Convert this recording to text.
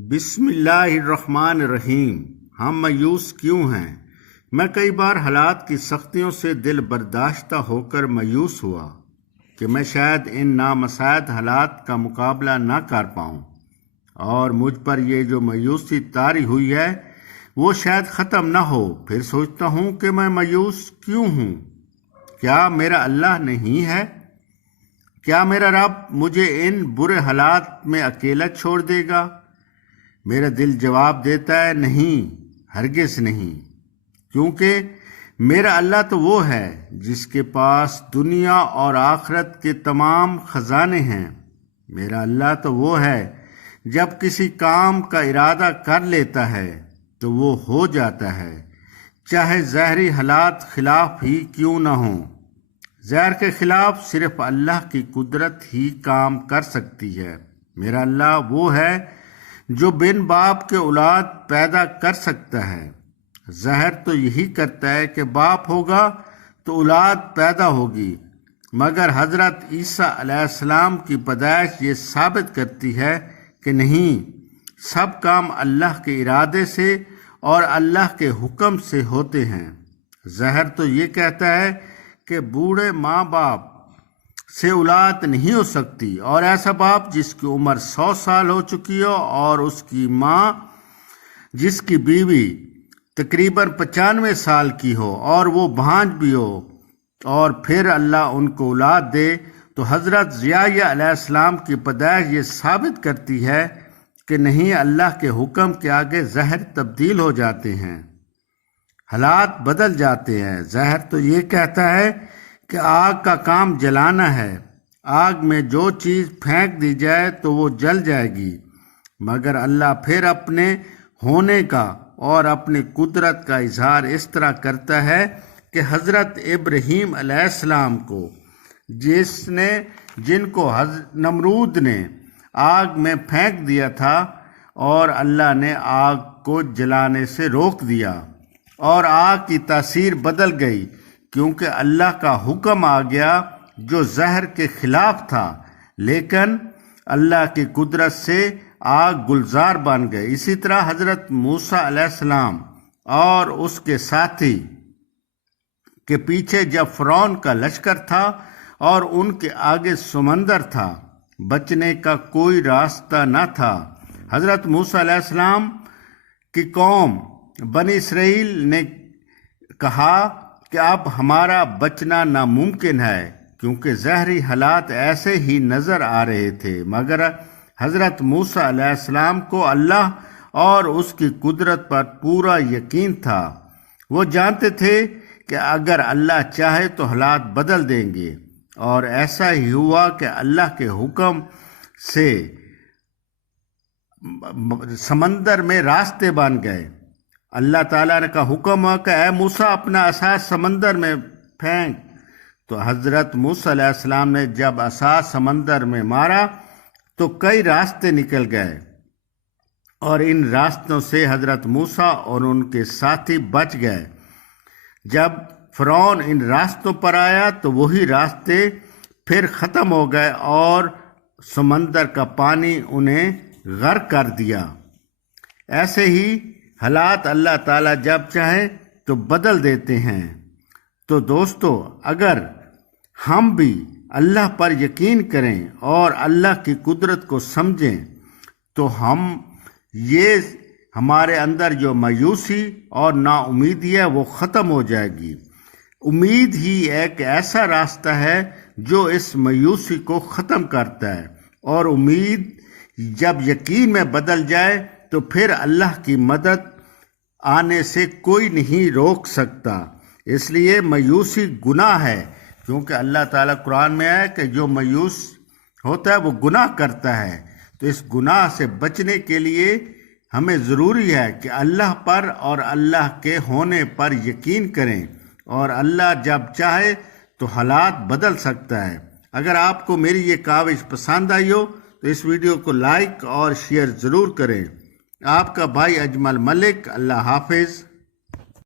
بسم اللہ الرحمن الرحیم۔ ہم مایوس کیوں ہیں؟ میں کئی بار حالات کی سختیوں سے دل برداشتہ ہو کر مایوس ہوا کہ میں شاید ان نامساعد حالات کا مقابلہ نہ کر پاؤں، اور مجھ پر یہ جو مایوسی طاری ہوئی ہے وہ شاید ختم نہ ہو۔ پھر سوچتا ہوں کہ میں مایوس کیوں ہوں؟ کیا میرا اللہ نہیں ہے؟ کیا میرا رب مجھے ان برے حالات میں اکیلا چھوڑ دے گا؟ میرا دل جواب دیتا ہے نہیں، ہرگز نہیں، کیونکہ میرا اللہ تو وہ ہے جس کے پاس دنیا اور آخرت کے تمام خزانے ہیں۔ میرا اللہ تو وہ ہے جب کسی کام کا ارادہ کر لیتا ہے تو وہ ہو جاتا ہے، چاہے ظاہری حالات خلاف ہی کیوں نہ ہوں۔ زہر کے خلاف صرف اللہ کی قدرت ہی کام کر سکتی ہے۔ میرا اللہ وہ ہے جو بن باپ کے اولاد پیدا کر سکتا ہے۔ زہر تو یہی کرتا ہے کہ باپ ہوگا تو اولاد پیدا ہوگی، مگر حضرت عیسیٰ علیہ السلام کی پیدائش یہ ثابت کرتی ہے کہ نہیں، سب کام اللہ کے ارادے سے اور اللہ کے حکم سے ہوتے ہیں۔ زہر تو یہ کہتا ہے کہ بوڑھے ماں باپ سے اولاد نہیں ہو سکتی، اور ایسا باپ جس کی عمر 100 سال ہو چکی ہو اور اس کی ماں جس کی بیوی تقریباً 95 سال کی ہو اور وہ بھانج بھی ہو، اور پھر اللہ ان کو اولاد دے، تو حضرت ضیاء علیہ السلام کی پیدائش یہ ثابت کرتی ہے کہ نہیں، اللہ کے حکم کے آگے زہر تبدیل ہو جاتے ہیں، حالات بدل جاتے ہیں۔ زہر تو یہ کہتا ہے کہ آگ کا کام جلانا ہے، آگ میں جو چیز پھینک دی جائے تو وہ جل جائے گی، مگر اللہ پھر اپنے ہونے کا اور اپنی قدرت کا اظہار اس طرح کرتا ہے کہ حضرت ابراہیم علیہ السلام کو جن کو نمرود نے آگ میں پھینک دیا تھا، اور اللہ نے آگ کو جلانے سے روک دیا اور آگ کی تاثیر بدل گئی، کیونکہ اللہ کا حکم آ گیا جو زہر کے خلاف تھا، لیکن اللہ کی قدرت سے آگ گلزار بن گئے۔ اسی طرح حضرت موسیٰ علیہ السلام اور اس کے ساتھی کے پیچھے جب فرعون کا لشکر تھا اور ان کے آگے سمندر تھا، بچنے کا کوئی راستہ نہ تھا، حضرت موسیٰ علیہ السلام کی قوم بنی اسرائیل نے کہا کہ اب ہمارا بچنا ناممکن ہے، کیونکہ ظاہری حالات ایسے ہی نظر آ رہے تھے، مگر حضرت موسیٰ علیہ السلام کو اللہ اور اس کی قدرت پر پورا یقین تھا۔ وہ جانتے تھے کہ اگر اللہ چاہے تو حالات بدل دیں گے، اور ایسا ہی ہوا کہ اللہ کے حکم سے سمندر میں راستے بن گئے۔ اللہ تعالیٰ نے کا حکم ہوا کہ اے موسیٰ اپنا عصا سمندر میں پھینک، تو حضرت موسیٰ علیہ السلام نے جب عصا سمندر میں مارا تو کئی راستے نکل گئے، اور ان راستوں سے حضرت موسیٰ اور ان کے ساتھی بچ گئے۔ جب فرعون ان راستوں پر آیا تو وہی راستے پھر ختم ہو گئے اور سمندر کا پانی انہیں غرق کر دیا۔ ایسے ہی حالات اللہ تعالیٰ جب چاہے تو بدل دیتے ہیں۔ تو دوستو، اگر ہم بھی اللہ پر یقین کریں اور اللہ کی قدرت کو سمجھیں تو ہمارے اندر جو مایوسی اور نا امیدی ہے وہ ختم ہو جائے گی۔ امید ہی ایک ایسا راستہ ہے جو اس مایوسی کو ختم کرتا ہے، اور امید جب یقین میں بدل جائے تو پھر اللہ کی مدد آنے سے کوئی نہیں روک سکتا۔ اس لیے مایوسی گناہ ہے، کیونکہ اللہ تعالیٰ قرآن میں ہے کہ جو مایوس ہوتا ہے وہ گناہ کرتا ہے۔ تو اس گناہ سے بچنے کے لیے ہمیں ضروری ہے کہ اللہ پر اور اللہ کے ہونے پر یقین کریں، اور اللہ جب چاہے تو حالات بدل سکتا ہے۔ اگر آپ کو میری یہ کاوش پسند آئی ہو تو اس ویڈیو کو لائک اور شیئر ضرور کریں۔ آپ کا بھائی اجمل ملک، اللہ حافظ۔